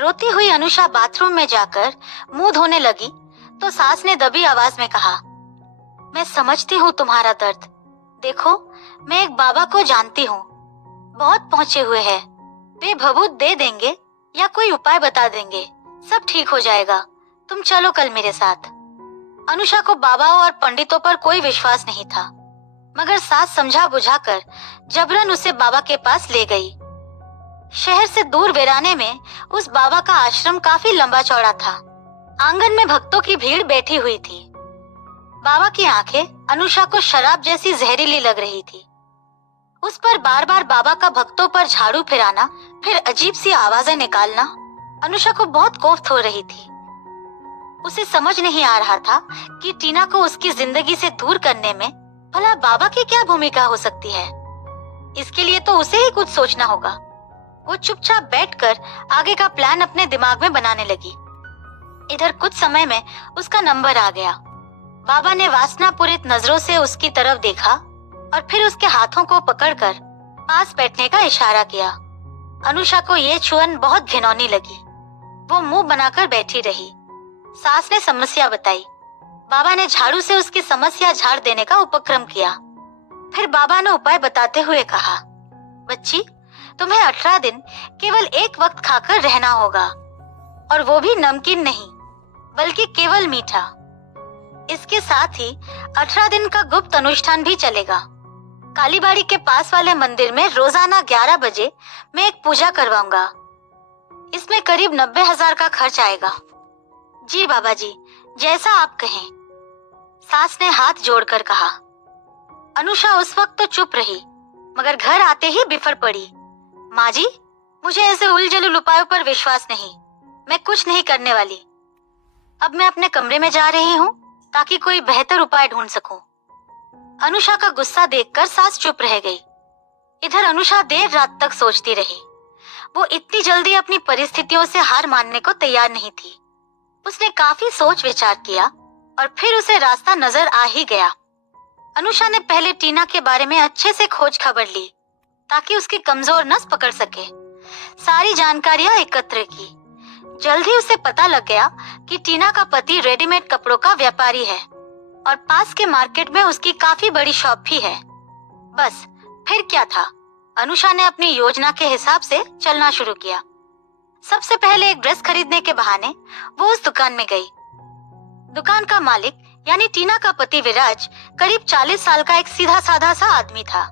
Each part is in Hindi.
रोती हुई अनुषा बाथरूम में जाकर मुंह धोने लगी तो सास ने दबी आवाज में कहा, मैं समझती हूँ तुम्हारा दर्द। देखो, मैं एक बाबा को जानती हूँ, बहुत पहुंचे हुए हैं। वे भभूत दे देंगे या कोई उपाय बता देंगे, सब ठीक हो जाएगा। तुम चलो कल मेरे साथ। अनुषा को बाबाओं और पंडितों पर कोई विश्वास नहीं था, मगर सास समझा बुझाकर जबरन उसे बाबा के पास ले गई। शहर से दूर वीराने में उस बाबा का आश्रम काफी लंबा चौड़ा था। आंगन में भक्तों की भीड़ बैठी हुई थी। बाबा की आंखें अनुषा को शराब जैसी जहरीली लग रही थी। उस पर बार बार बाबा का भक्तों पर झाड़ू फिराना, फिर अजीब सी आवाजें निकालना अनुषा को बहुत कोफ्त हो रही थी। उसे समझ नहीं आ रहा था कि टीना को उसकी जिंदगी से दूर करने में भला बाबा की क्या भूमिका हो सकती है। इसके लिए तो उसे ही कुछ सोचना होगा। वो चुपचाप बैठकर आगे का प्लान अपने दिमाग में बनाने लगी। इधर कुछ समय में उसका नंबर आ गया। बाबा ने वासनापूरित नजरों से उसकी तरफ देखा और फिर उसके हाथों को पकड़कर पास बैठने का इशारा किया। अनुषा को ये छुअन बहुत घिनौनी लगी। वो मुंह बनाकर बैठी रही। सास ने समस्या बताई। बाबा ने झाड़ू से उसकी समस्या झाड़ देने का उपक्रम किया। फिर बाबा ने उपाय बताते हुए कहा, बच्ची, तुम्हें 18 दिन केवल एक वक्त खाकर रहना होगा, और वो भी नमकीन नहीं बल्कि केवल मीठा। इसके साथ ही 18 दिन का गुप्त अनुष्ठान भी चलेगा। कालीबाड़ी के पास वाले मंदिर में रोजाना 11 बजे मैं एक पूजा करवाऊंगा। इसमें करीब 90,000 का खर्च आएगा। जी बाबा जी, जैसा आप कहें, सास ने हाथ जोड़कर कहा। अनुषा उस वक्त तो चुप रही, मगर घर आते ही बिफर पड़ी। माँ जी, मुझे ऐसे उलझुल उपायों पर विश्वास नहीं। मैं कुछ नहीं करने वाली। अब मैं अपने कमरे में जा रही हूँ ताकि कोई बेहतर उपाय ढूंढ सकूं। अनुषा का गुस्सा देखकर सास चुप रह गई। इधर अनुषा देर रात तक सोचती रही। वो इतनी जल्दी अपनी परिस्थितियों से हार मानने को तैयार नहीं थी। उसने काफी सोच विचार किया और फिर उसे रास्ता नजर आ ही गया। अनुषा ने पहले टीना के बारे में अच्छे से खोज खबर ली ताकि उसकी कमजोर नस पकड़ सके। सारी जानकारियां एकत्र की। जल्द ही उसे पता लग गया कि टीना का पति रेडीमेड कपड़ों का व्यापारी है और पास के मार्केट में उसकी काफी बड़ी शॉप भी है। बस फिर क्या था, अनुषा ने अपनी योजना के हिसाब से चलना शुरू किया। सबसे पहले एक ड्रेस खरीदने के बहाने वो उस दुकान में गई। दुकान का मालिक यानी टीना का पति विराज करीब 40 साल का एक सीधा साधा सा आदमी था,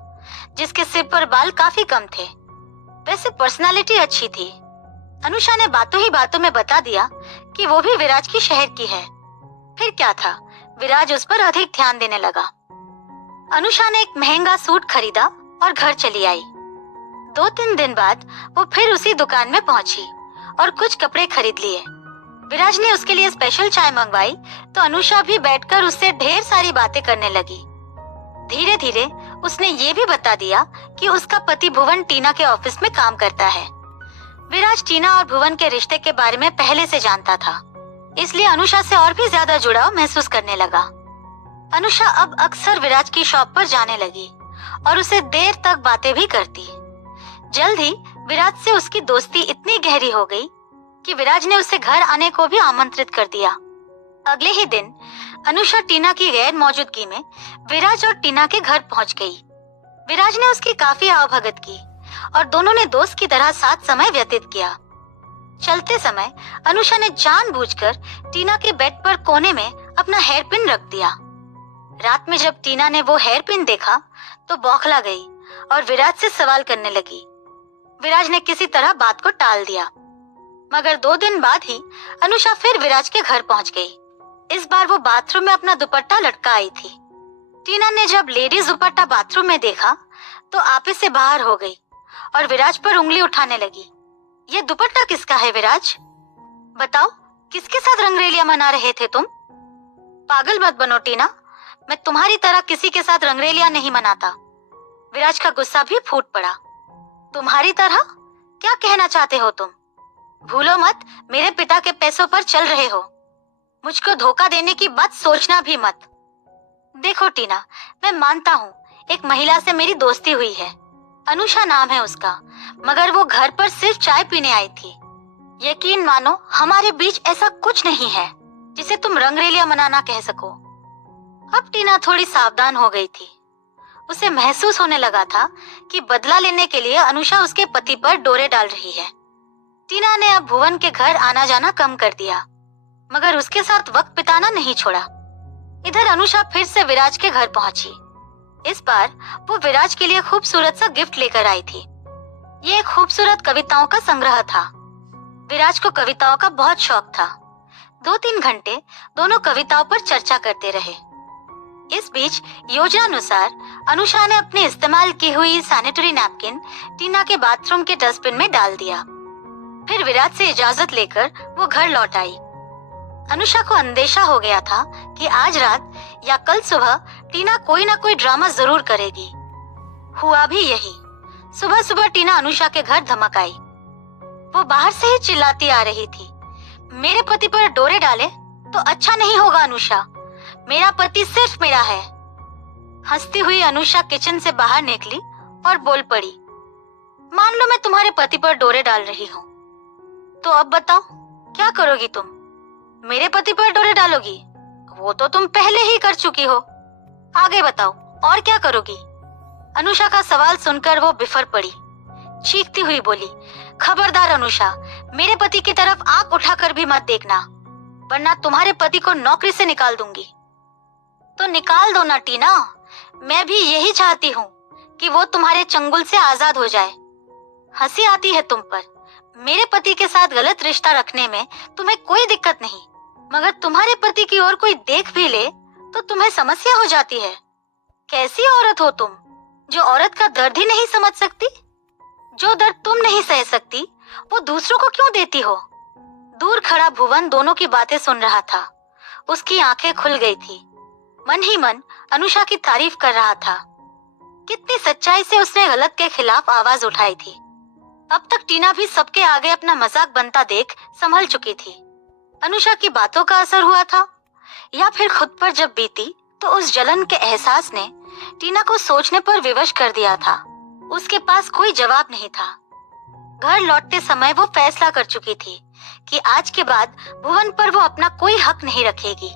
जिसके सिर पर बाल काफी कम थे। वैसे पर्सनालिटी अच्छी थी। अनुषा ने बातों ही बातों में बता दिया कि वो भी विराज की शहर की है। फिर क्या था, विराज उस पर अधिक ध्यान देने लगा। अनुषा ने एक महंगा सूट खरीदा और घर चली आई। 2-3 दिन बाद वो फिर उसी दुकान में पहुंची और कुछ कपड़े खरीद लिए। विराज ने उसके लिए स्पेशल चाय मंगवाई तो अनुषा भी बैठकर उससे ढेर सारी बातें करने लगी। धीरे धीरे उसने ये भी बता दिया कि उसका पति भुवन टीना के ऑफिस में काम करता है। विराज टीना और भुवन के रिश्ते के बारे में पहले से जानता था, इसलिए अनुषा से और भी ज्यादा जुड़ाव महसूस करने लगा। अनुषा अब अक्सर विराज की शॉप पर जाने लगी और उसे देर तक बातें भी करती। जल्द ही विराज से उसकी दोस्ती इतनी गहरी हो गई कि विराज ने उसे घर आने को भी आमंत्रित कर दिया। अगले ही दिन अनुषा टीना की गैर मौजूदगी में विराज और टीना के घर पहुंच गई। विराज ने उसकी काफी आवभगत की और दोनों ने दोस्त की तरह साथ समय व्यतीत किया। चलते समय अनुषा ने जानबूझकर टीना के बेड पर कोने में अपना हेयर पिन रख दिया। रात में जब टीना ने वो हेयर पिन देखा तो बौखला गई और विराज से सवाल करने लगी। विराज ने किसी तरह बात को टाल दिया, मगर 2 दिन बाद ही अनुषा फिर विराज के घर पहुंच गई। इस बार वो बाथरूम में अपना दुपट्टा लटका आई थी। टीना ने जब लेडीज दुपट्टा बाथरूम में देखा तो आपे से बाहर हो गई और विराज पर उंगली उठाने लगी। ये दुपट्टा किसका है विराज? बताओ, किसके साथ रंगरेलियां मना रहे थे तुम? पागल मत बनो टीना, मैं तुम्हारी तरह किसी के साथ रंगरेलियां नहीं मनाता। विराज का गुस्सा भी फूट पड़ा। तुम्हारी तरह? क्या कहना चाहते हो तुम? भूलो मत, मेरे पिता के पैसों पर चल रहे हो। मुझको धोखा देने की बात सोचना भी मत। देखो टीना, मैं मानता हूँ एक महिला से मेरी दोस्ती हुई है, अनुषा नाम है उसका, मगर वो घर पर सिर्फ चाय पीने आई थी। यकीन मानो हमारे बीच ऐसा कुछ नहीं है जिसे तुम रंगरेलिया मनाना कह सको। अब टीना थोड़ी सावधान हो गई थी। उसे महसूस होने लगा था कि बदला लेने के लिए अनुषा उसके पति पर डोरे डाल रही है। टीना ने अब भुवन के घर आना जाना कम कर दिया, मगर उसके साथ वक्त बिताना नहीं छोड़ा। इधर अनुषा फिर से विराज के घर पहुंची। इस बार वो विराज के लिए खूबसूरत सा गिफ्ट लेकर आई थी। ये एक खूबसूरत कविताओं का संग्रह था। विराज को कविताओं का बहुत शौक था। 2-3 घंटे दोनों कविताओं पर चर्चा करते रहे। इस बीच योजनानुसार अनुषा ने अपनी इस्तेमाल की हुई सैनिटरी नैपकिन टीना के बाथरूम के डस्टबिन में डाल दिया। फिर विराज से इजाजत लेकर वो घर लौट आई। अनुषा को अंदेशा हो गया था कि आज रात या कल सुबह टीना कोई ना कोई ड्रामा जरूर करेगी। हुआ भी यही। सुबह सुबह टीना अनुषा के घर धमक आई। वो बाहर से ही चिल्लाती आ रही थी, मेरे पति पर डोरे डाले तो अच्छा नहीं होगा अनुषा, मेरा पति सिर्फ मेरा है। हंसती हुई अनुषा किचन से बाहर निकली और बोल पड़ी, मान लो मैं तुम्हारे पति पर डोरे डाल रही हूँ, तो अब बताओ क्या करोगी तुम? मेरे पति पर डोरे डालोगी? वो तो तुम पहले ही कर चुकी हो। आगे बताओ और क्या करोगी? अनुषा का सवाल सुनकर वो बिफर पड़ी। चीखती हुई बोली, खबरदार अनुषा, मेरे पति की तरफ आंख उठाकर भी मत देखना, वरना तुम्हारे पति को नौकरी से निकाल दूंगी। तो निकाल दो ना टीना, मैं भी यही चाहती हूँ कि वो तुम्हारे चंगुल से आजाद हो जाए। हंसी आती है तुम पर। मेरे पति के साथ गलत रिश्ता रखने में तुम्हें कोई दिक्कत नहीं, मगर तुम्हारे पति की ओर कोई देख भी ले तो तुम्हें समस्या हो जाती है। कैसी औरत हो तुम, जो औरत का दर्द ही नहीं समझ सकती? जो दर्द तुम नहीं सह सकती वो दूसरों को क्यों देती हो? दूर खड़ा भुवन दोनों की बातें सुन रहा था। उसकी आंखें खुल गई थी। मन ही मन अनुषा की तारीफ कर रहा था। कितनी सच्चाई से उसने गलत के खिलाफ आवाज उठाई थी। अब तक टीना भी सबके आगे अपना मजाक बनता देख संभल चुकी थी। अनुषा की बातों का असर हुआ था या फिर खुद पर जब बीती तो उस जलन के एहसास ने टीना को सोचने पर विवश कर दिया था। उसके पास कोई जवाब नहीं था। घर लौटते समय वो फैसला कर चुकी थी कि आज के बाद भुवन पर वो अपना कोई हक नहीं रखेगी।